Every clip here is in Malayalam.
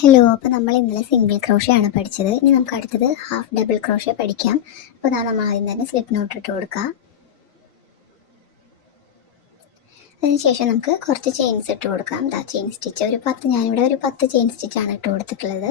ഹലോ, അപ്പോൾ നമ്മൾ ഇന്നലെ സിംഗിൾ ക്രോഷ്യ ആണ് പഠിച്ചത്. ഇനി നമുക്ക് അടുത്തത് ഹാഫ് ഡബിൾ ക്രോഷ്യ പഠിക്കാം. അപ്പോൾ നമ്മൾ ആദ്യം തന്നെ സ്ലിപ്പ് നോട്ട് ഇട്ട് കൊടുക്കാം. അതിനുശേഷം നമുക്ക് കുറച്ച് ചെയിൻസ് ഇട്ട് കൊടുക്കാം. ചെയിൻ സ്റ്റിച്ച് ഞാനിവിടെ ഒരു 10 ചെയിൻ സ്റ്റിച്ചാണ് ഇട്ട് കൊടുത്തിട്ടുള്ളത്.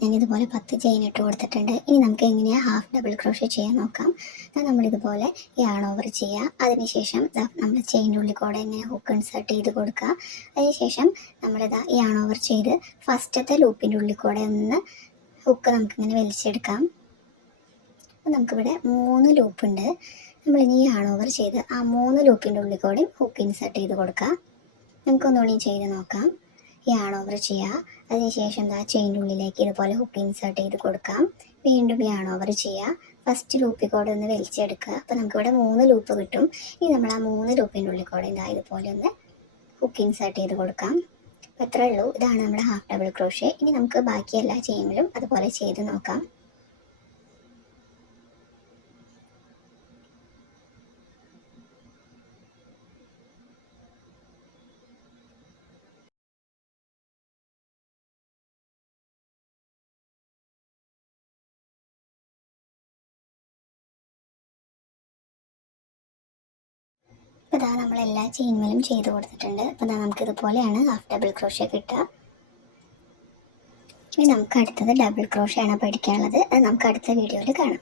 ഞാൻ ഇതുപോലെ 10 ചെയിൻ ഇട്ട് കൊടുത്തിട്ടുണ്ട്. ഇനി നമുക്ക് എങ്ങനെയാണ് ഹാഫ് ഡബിൾ ക്രോഷ്യ ചെയ്യാൻ നോക്കാം. നമ്മളിതുപോലെ യാൺ ഓവർ ചെയ്യുക. അതിനുശേഷം നമ്മൾ ചെയിൻ്റെ ഉള്ളിൽ കൂടെ ഇങ്ങനെ ഹുക്ക് ഇൻസേർട്ട് ചെയ്ത് കൊടുക്കുക. അതിനുശേഷം യാൺ ഓവർ ചെയ്ത് ഫസ്റ്റത്തെ ലൂപ്പിൻ്റെ ഉള്ളിൽ കൂടെ ഒന്ന് ഹുക്ക് നമുക്കിങ്ങനെ വലിച്ചെടുക്കാം. അപ്പോൾ നമുക്കിവിടെ 3 ലൂപ്പുണ്ട്. നമ്മളിനി യാൺ ഓവർ ചെയ്ത് ആ 3 ലൂപ്പിൻ്റെ ഉള്ളിൽ കൂടെ ഹുക്ക് ഇൻസേർട്ട് ചെയ്ത് കൊടുക്കുക. നമുക്കൊന്നുകൂടി ചെയ്ത് നോക്കാം. യാൺ ഓവർ ചെയ്യുക. അതിനുശേഷം ചെയിൻ്റെ ഉള്ളിലേക്ക് ഇതുപോലെ ഹുക്ക് ഇൻസേർട്ട് ചെയ്ത് കൊടുക്കാം. വീണ്ടും യാൺ ഓവർ ചെയ്യുക. ഫസ്റ്റ് ലൂപ്പിൽ കൂടെ ഒന്ന് വലിച്ചെടുക്കുക. അപ്പോൾ നമുക്കിവിടെ 3 ലൂപ്പ് കിട്ടും. ഇനി നമ്മൾ ആ 3 ലൂപ്പിൻ്റെ ഉള്ളിൽ കൂടെ ഇതുപോലെ ഒന്ന് ഹുക്ക് ഇൻസേർട്ട് ചെയ്ത് കൊടുക്കാം. അപ്പോൾ അത്രേ ഉള്ളൂ. ഇതാണ് നമ്മുടെ ഹാഫ് ഡബിൾ ക്രോഷ്യ. ഇനി നമുക്ക് ബാക്കി എല്ലാ ചെയിനിലും അതുപോലെ ചെയ്ത് നോക്കാം. അപ്പോൾ നമ്മൾ എല്ലാ ചെയിൻമേലും ചെയ്ത് കൊടുത്തിട്ടുണ്ട്. അപ്പോൾ നമുക്കിതുപോലെയാണ് ഹാഫ് ഡബിൾ ക്രോഷ്യ കിട്ടുക. ഇനി നമുക്ക് അടുത്തത് ഡബിൾ ക്രോഷ്യ ആണ് പഠിക്കാനുള്ളത്. അത് നമുക്ക് അടുത്ത വീഡിയോയിൽ കാണാം.